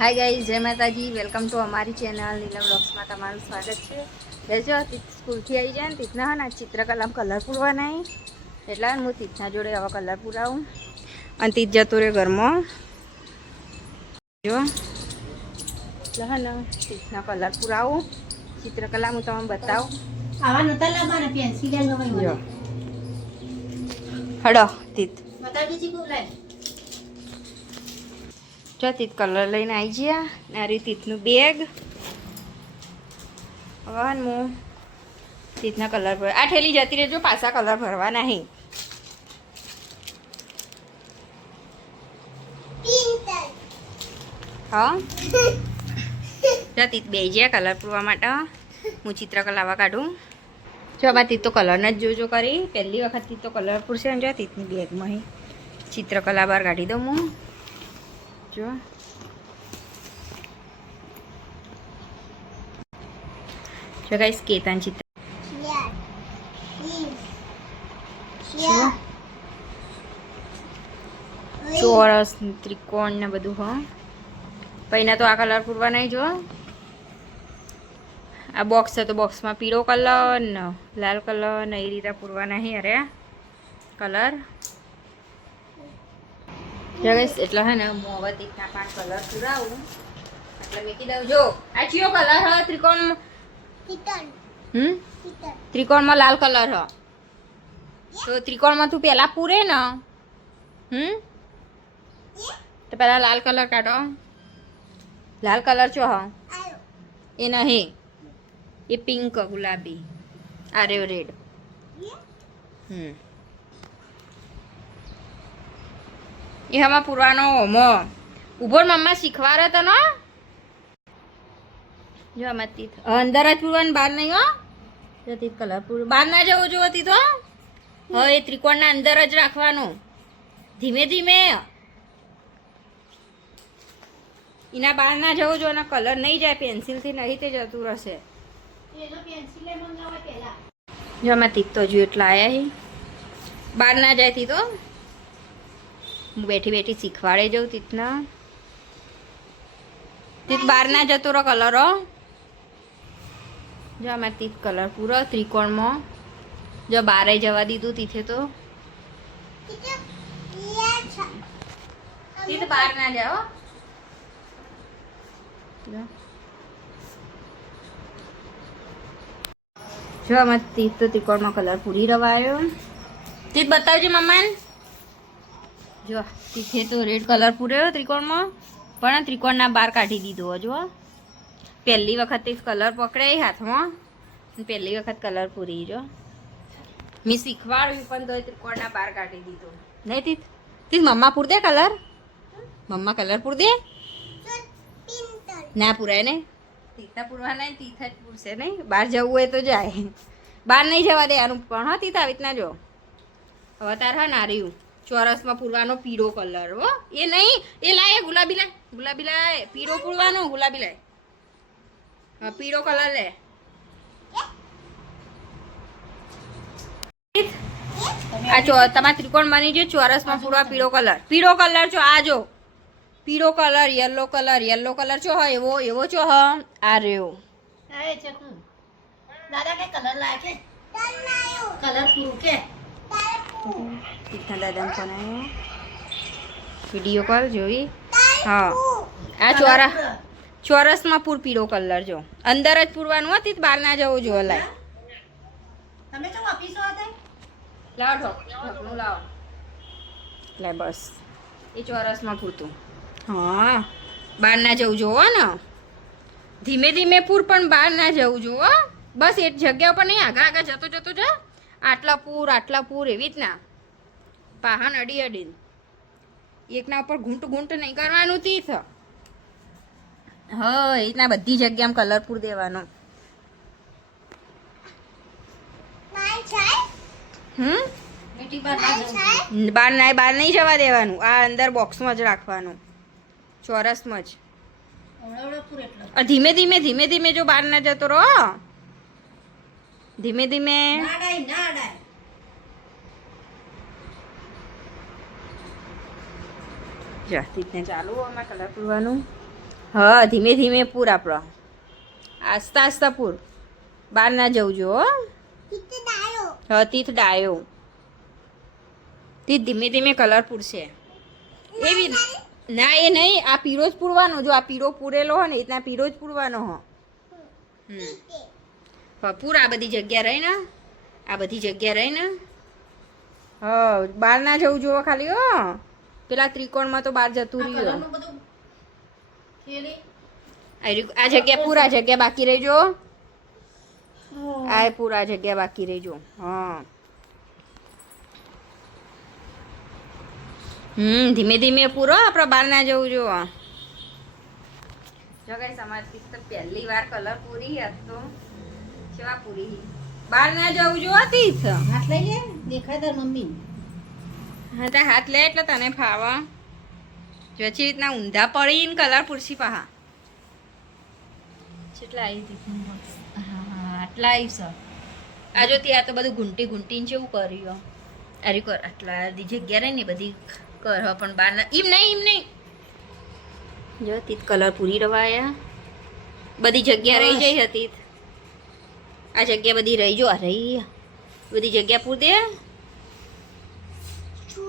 Hi guys, જય માતાજી. Welcome to અમારી ચેનલ નીલમ વ્લોગ્સમાં તમારું સ્વાગત છે. બેજો સ્કૂલથી આવી જાય ને તીથના હા ને ચિત્રકલામાં કલર પૂરવાના એટલે હું તીથના જોડે હવે કલર પૂરાવું અને તીથ જતો રહે ઘરમાં. જો એટલે હા ને તીથના કલર પૂરાવું, ચિત્રકલા હું તમને બતાવું. જો હડો તીથ જો તીથ કલર લઈને આવી ગયા ને આ રીતે તીથનું બેગ. હવે હું તીથના કલર ભર આ ઠેલી જતી રહેજો, પાછા કલર ભરવા નહીં. હા જો તીથ બે ગયા કલર પૂરવા માટે. હું ચિત્રકલા લાવવા કાઢું. જો આમાં તીથ તો કલરને જ જોજો કરી. પહેલી વખત તીથ તો કલર પૂરશે ને જો તીથની બેગમાં ચિત્રકલા બહાર કાઢી દઉં હું. જો જો ગાઈસ કેતાન ચિત્ર ચોરસ ત્રિકોણ ને બધું. હા પહેલા તો આ કલર પૂરવા નહીં. જો આ બોક્સ છે તો બોક્સમાં પીળો કલર ને લાલ કલર ને એ રીતે પૂરવા નહીં. અરે કલર જો ગાઈસ એટલે હે ને હું હવે તીથના 5 કલર પૂરાવું એટલે મેકી દઉં. જો આ કયો કલર હ ત્રિકોણ ત્રિકોણમાં લાલ કલર હ તો ત્રિકોણમાં તું પહેલા પૂરે ને તો પહેલા લાલ કલર કાઢો. લાલ કલર ચો હ એ નહીં, એ પિંક ગુલાબી. આ રેડ રેડ. એ હમણાં પૂરવાનો હોમો ઉભો મમ્મા શીખવાડે તો ને. જો આમાં તીથ અંદર જ પૂરવાનું, બહાર નહીં. હો જો તીથ કલર પૂર બહાર ના જવું જોતી તો હવે એ ત્રિકોણના અંદર જ રાખવાનું. ધીમે ધીમે એના બહાર ના જવું જો એના કલર નહીં જાય. પેન્સિલથી નહીં તે જતું રહેશે. જો આમાં તીથ તો હજુ એટલા આવ્યા બહાર ના જાય. તી તો હું બેઠી બેઠી શીખવાડે જાઉં તીથના. તીથ બહાર ના જતો રહો કલર. જો આમાં તીથ કલર પૂરો ત્રિકોણમાં. જો બારે જવા દીધું તીથે તો તીથ બહાર ના જાઓ. જો આમાં તીથ તો ત્રિકોણમાં કલર પૂરી રવાયો. તીથ બતાવજો મમ્માને. જો તીથે તો રેડ કલર પૂર્યો ત્રિકોણમાં પણ ત્રિકોણના બહાર કાઢી દીધો. જો પહેલી વખત તીથ કલર પકડે હાથમાં પહેલી વખત કલર પૂરી. જો મેં શીખવાડ્યું પણ તો ત્રિકોણના બહાર કાઢી દીધો. નહીં તીથ તીથ મમ્મા પૂર દે કલર. મમ્મા કલર પૂર દે. ના પૂરાય ને તીથા પૂરવા નહીં, તીથ જ પૂરશે નહીં. બહાર જવું હોય તો જાય, બહાર નહીં જવા દે આનું પણ. હા તીથ આવી રીતના જો હવે તાર હા ના રહ્યું ચોરસમાં પૂરવાનો પીળો કલર. હો એ નહીં, એ લાય ગુલાબી લાય, ગુલાબી લાય. પીળો પૂરવાનો, ગુલાબી લાય. હા પીળો કલર લે. આ તમારા ત્રિકોણ બની છે ચોરસમાં પૂરવા પીળો કલર. પીળો કલર છો આ જો પીળો colour, yellow colour. Yellow colour છો હ એવો એવો છો હ આ રહ્યો. દાદા કે કલર લાય કે કલર પૂરું કે તીથના દાદાને ફોન આવ્યો, વિડીયો કોલ જોઈ. હા આ ચોરસમાં પૂર પીળો કલર. જો અંદર જ પૂરવાનું હતી, બહાર ના જવું જો. લાય તમે તો ઓફિસો હતા લાવ ઢોકનું લાવ. લે બસ એ ચોરસમાં પૂરતું. હા બહાર ના જવું જોવો ને. ધીમે ધીમે પૂર પણ બહાર ના જવું જોવો. બસ એ જગ્યા ઉપર નહીં, આગળ આગળ જતો જતો જા. આટલા પૂર એવી રીતના પાહન અડી અડીને એકના ઉપર ઘૂંટ ઘૂંટ નહીં કરવાનું તીથ. હા એ રીતના બધી જગ્યામાં કલર પૂર દેવાનો. બહાર નહીં જવા દેવાનું. આ અંદર બોક્સમાં જ રાખવાનું, ચોરસમાં જ. ધીમે ધીમે ધીમે ધીમે જો બહાર ના જતો રહો. ધીમે ધીમે જાતીને ચાલુ આમાં કલર પૂરવાનું. હા ધીમે ધીમે પૂર આપણો આસ્તા આસ્તા પૂર બહાર ના જવું જો હો હા તીથ ડાયો તીથ ધીમે ધીમે કલર પૂરશે એવી ના એ નહીં આ પીરો જ પૂરવાનો જો આ પીરો પૂરેલો હોય ને એ રીતના પીરો જ પૂરવાનો હો પૂર આ બધી જગ્યા રહી ને આ બધી જગ્યા રહી ને હા બહાર ના જવું જોવો ખાલી હો પેલા ત્રિકોણમાં તો બહાર જતું રહ્યું આ જગ્યા પૂરા જગ્યા બાકી રહેજો આ પૂરા જગ્યા બાકી રહેજો હા ધીમે ધીમે પૂરો આપણે બહાર ના જવું જો જો કઈ સમાજથી તો પહેલી વાર કલર પૂરી હતો કેવા પૂરી બહાર ના જવું જો તીથ હાથ લઈ લે દેખાય તાર મમ્મી હા તે હાથ લે એટલે તને ફાવા જો છે રીતના ઊંધા પડીને કલર પૂરસી પાહા કેટલા આવી હતી હા આટલા આવી સર આ જો ત્યાં તો બધું ઘૂંટી ઘૂંટીને જેવું કર્યું અરે કર આટલા જગ્યા રહી ને બધી કર પણ બહાર ના એમ નહીં જો તીત કલર પૂરી રવાયા બધી જગ્યા રહી જઈ હતી આ જગ્યા બધી રહી જો રહી બધી જગ્યા પૂર દે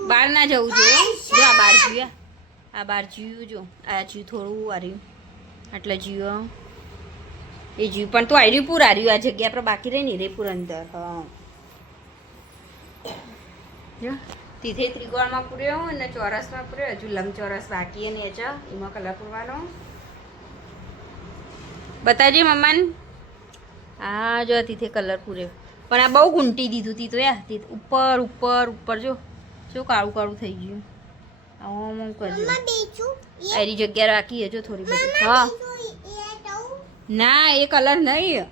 બહાર ના જવું જો જો આ બહાર જીવ્યા આ બહાર જીવ્યું જો આ જીવ થોડું આર્યું એટલે જીવ એ જીવ પણ તો આર્યું પૂર આર્યું આ જગ્યા પર બાકી રહી ને રે પૂર અંદર હા જો તીથે ત્રિકોણમાં પૂર્યો અને ચોરસમાં પૂર્યો હજુ લંબચોરસ બાકી અને એચા એમાં કલર પૂરવાનો બતાજે મમ્માન હા જો તીથે કલર પૂર્યો પણ આ બહુ ઘૂંટી દીધું તી તો યા તી ઉપર ઉપર ઉપર જો શું કાળું કાળું થઈ ગયું આમ કરજો આરી જગ્યા રાખી હજો થોડી બધી હા ના એ કલર નહીં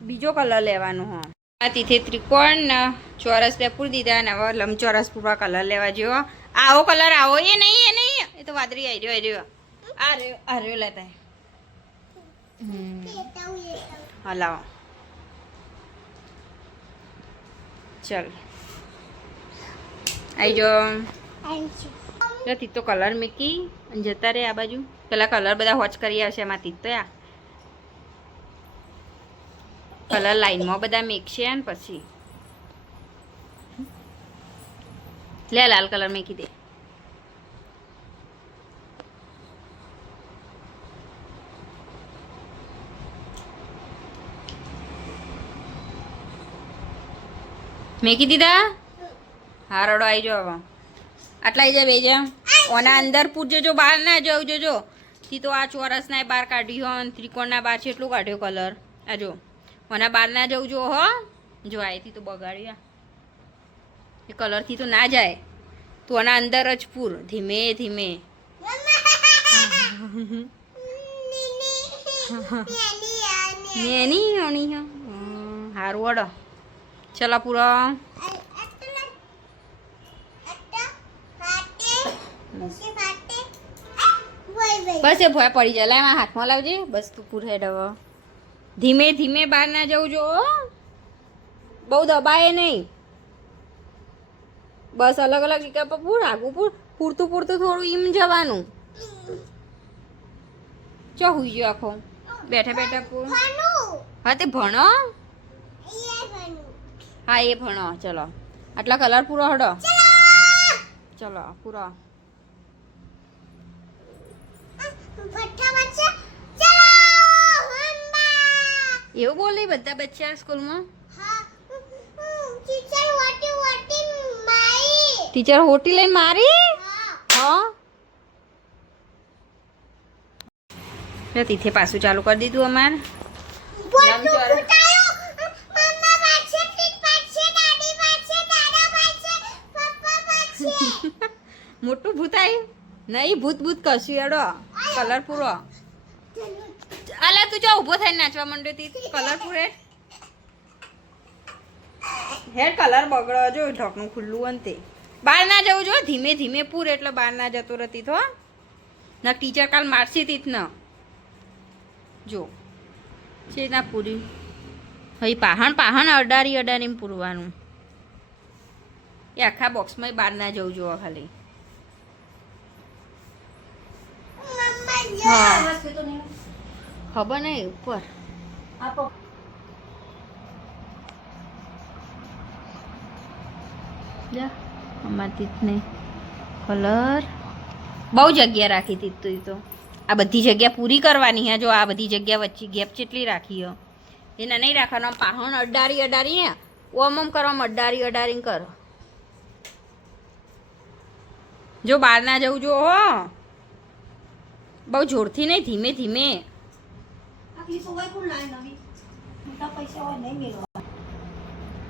બીજો કલર લેવાનો હા આ તીથે ત્રિકોણ ચોરસ તે પૂરી દીધા અને હવે લંબચોરસ પૂરવા કલર લેવા જેવો આવો કલર આવો એ નહીં એ તો વાદળી આવી રહ્યો આ રહ્યો લેતા હા લાવો ચલ આવી જો તીત તો કલર મૂકી અને જતા રે આ બાજુ પેલા કલર બધા હોચ કરી આવશે એમાં તીત તો યા કલર લાઈનમાં બધા મેકશે ને પછી લે લાલ કલર મેકી દે મેકી દીધા હા રડો આવી જાઓ હવે આટલા આવી જાય બે જા ઓના અંદર પૂછજો જો બહાર ના જવું જોજો થી તો આ ચોરસના બહાર કાઢ્યો અને ત્રિકોણના બહાર છે એટલું કાઢ્યો કલર આ જો ઓના બહાર ના જવું જો હો જો આથી તો બગાડ્યા એ કલરથી તો ના જાય તું આના અંદર જ પૂર ધીમે ધીમે નેની ઓની હારું વડો ચલો પૂરો બસ એ ભોય પડી જાય એમાં હાથમાં લાવજે બસ તું પૂર હેડ હવે ધીમે ધીમે બહાર ના જવું જો બહુ દબાય નહીં બસ અલગ અલગ જગ્યા પર પૂર આગું પૂરતું થોડું એમ જવાનું ચો હુઈ ગયો આખો બેઠા બેઠા પૂર હા તે ભણો હા એ ભણો ચલો આટલા કલર પૂરો હડો ચલો પૂરો એવું બોલે બધા બચ્ચા સ્કૂલમાં ટીચર હોટી લઈને મારી હા તીથે પાછું ચાલુ કરી દીધું અમારે મોટું ભૂત આવ્યું નહીં ભૂત કશું એડો કલર પૂરો અલા તું જો ઊભો થઈને નાચવા માંડ્યો તી કલર પૂરે હેર કલર બગડો જો ઢોકણું ખુલ્લું અંતે બહાર ના જવું જો ધીમે ધીમે પૂર એટલે બહાર ના જતો રહેતી તો ના ટીચર કાલ મારસી તીત ન જો છે ના પૂરી હઈ પાહણ અડારી પૂરવાનું એ આખા બોક્સમાં બહાર ના જવું જોવા ખાલી હા. આવાજ કીધો નહીં ખબર નહીં ઉપર આપો જા અમારથી જ નહીં કલર બહુ જગ્યા રાખી હતી તું તો આ બધી જગ્યા પૂરી કરવાની હે જો આ બધી જગ્યા વચ્ચે ગેપ કેટલી રાખી હો એને નહીં રાખવાનો આમ પાહણ અડારી અડારી હે ઓમ કરવામાં અડારી કરો જો બહાર ના જવું જો હો બહુ જોરથી નહીં ધીમે ધીમે આ ક્લિપ હોય કોણ લાય નવી મોટા પૈસા હોય નહીં મેળવા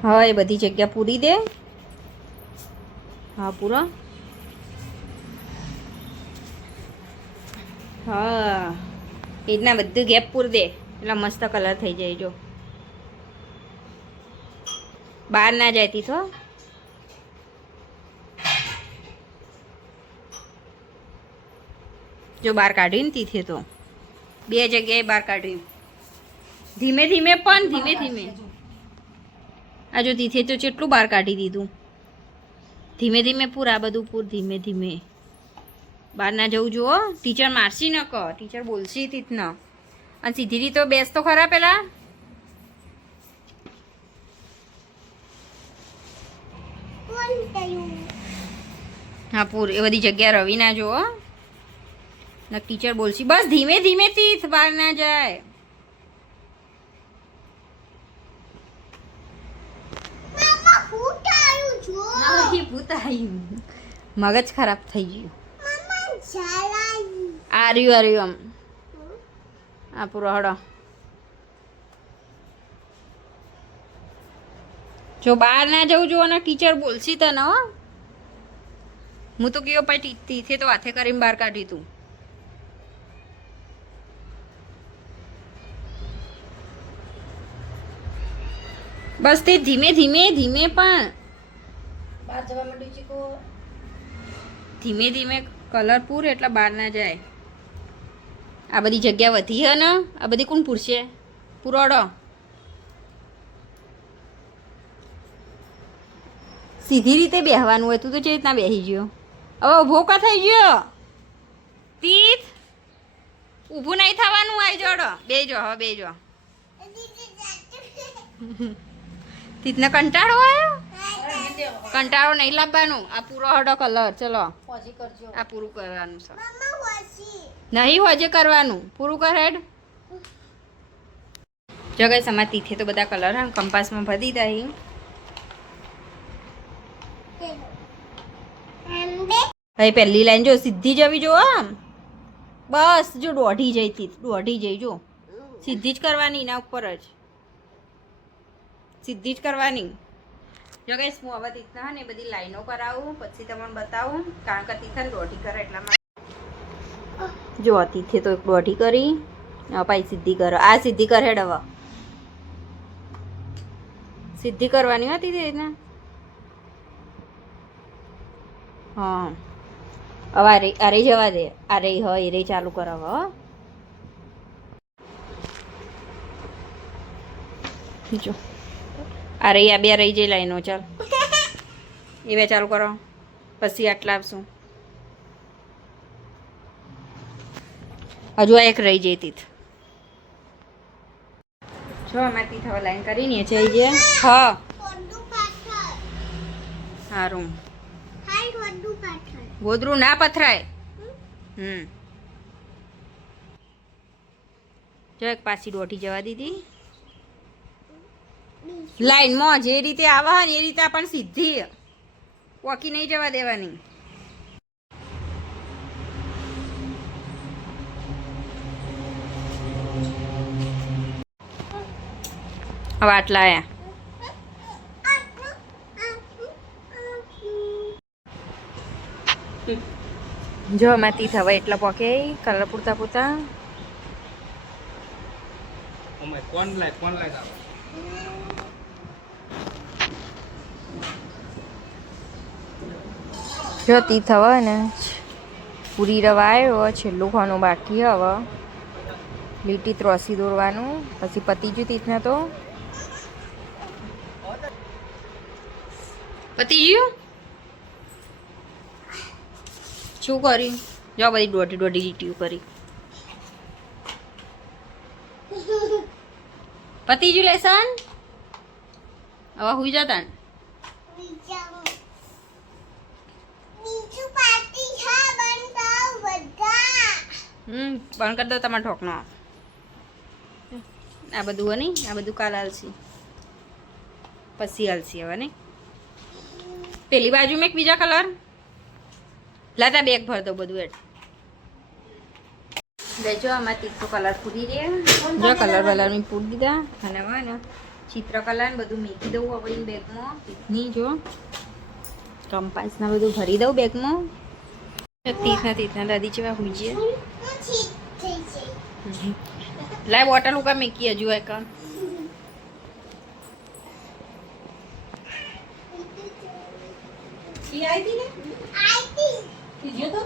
હા એ બધી જગ્યા પૂરી દે હા પૂરો હા એના બધું ગેપ પૂર દે એટલે મસ્ત કલર થઈ જાય જો બહાર ના જતી તો જો બહાર કાઢીને તીથે તો બે જગ્યાએ બહાર કાઢી ધીમે ધીમે પણ ધીમે ધીમે આ જો તીથે તો કેટલું બહાર કાઢી દીધું ધીમે ધીમે પૂર આ બધું પૂર ધીમે ધીમે બહાર ના જવું જુઓ ટીચર મારસી ન કહો ટીચર બોલશી તીથ ન અને સીધી રીતે બેસ તો ખરા પેલા હા પૂર એ બધી જગ્યા રવિ ના જુઓ ને ટીચર બોલશી બસ ધીમે ધીમે તીથ બહાર ના જાય મગજ ખરાબ થઈ ગયું આર્યું આમ આ પૂરો હડો જો બહાર ના જવું જો ને ટીચર બોલશી તને હો હું તો કયો પછી તીથે તો હાથે કરીને બહાર કાઢી તું બસ તે ધીમે ધીમે ધીમે પણ બહાર જવા માંડ્યું છે કો ધીમે ધીમે કલર પૂર એટલે બહાર ના જાય આ બધી જગ્યા વધી હે ને આ બધી કોણ પૂરશે પૂરોડો સીધી રીતે બેહવાનું હોય તું તો કેવી રીતના બેસી ગયો હવે ઊભો કા થઈ ગયો તીથ ઊભું નહીં થવાનું આઈ જોડો બેજો હવે બેજો તીથને કંટાળો આવ્યો કંટાળો નહીં લાવવાનું આ પૂરો હડો કલર ચલો પછી કરજો આ પૂરું કરવાનું છે નહીં હોજે કરવાનું પૂરું કર હેડ જો ગઈ સમાજ તીથે તો બધા કલર હા કંપાસમાં ભરી દઈ હવે પહેલી લાઈન જો સીધી જવી જો આમ બસ જો દોઢી જઈ તીથ દોઢી જઈ જો સીધી જ કરવાની એના ઉપર જ સીધી જ કરવાની જો ગઈ હું હવે તીથના ને બધી લાઈનો કરાવું પછી તમને બતાવું કારણ કે તીથને દોઢી કરે એટલામાં જો તીથે તો એક દોઢી કરી પાછી સીધી કરો આ સીધી કર હેડ હવે સીધી કરવાની હતી તેને હા હવે અરે જવા દે અરે હ એ રે ચાલુ કરાવ જો અરે આ બે રહી જઈ લાઈનો ચાલ એ બે ચાલુ કરો પછી આટલા આવશું હજુ આ એક રહી જઈ તીથ જો અમારે તીથ હવે લાઈન કરીને જઈ જે હા સારું ગોદરું ના પથરાય જો એક પાછી દોઢી જવા દીધી લાઈનમાં જે રીતે આવે ને એ રીતે આપણને સીધી વોકી નહીં જવા દેવાની હવે આટલા આયા જો આમાંથી થવા એટલા પોકે કલર પૂરતા પૂરતા કોણ લાય જો તી થવા ને પૂરી રવા આવ્યો છેલ્લું ખાનું બાકી હવે લીટી ત્રોસી દોરવાનું પછી પતી ગયું તીથને તો પતી ગયું શું કર્યું જો બધી દોઢી લીટીઓ કરી પતિજુ લેસન હવે હુઈ જતા ને બંધ કરી દો તમારો ઢોકનો આ બધું હોય નહીં આ બધું કાલ હાલસી પછી હાલસી હવે નહીં પેલી બાજુ મેં એક બીજા કલર લાતા બેગ ભર દો બધું એડ દેજો આમાં તીખો કલર પૂરી દે જો કલર બલર મેં પૂરી દીધા અને હવે ને ચિત્ર કલર ને બધું મૂકી દઉં આપણી બેગમાં તીથની જો કંપાસના બધું ભરી દઉં બેગમાં તીથના દાદી જેવા હોઈ છે લાય બોટલ ઉકા મૂકી હજુ એક ઈ આવી હતી ને? આવી હતી. જો તો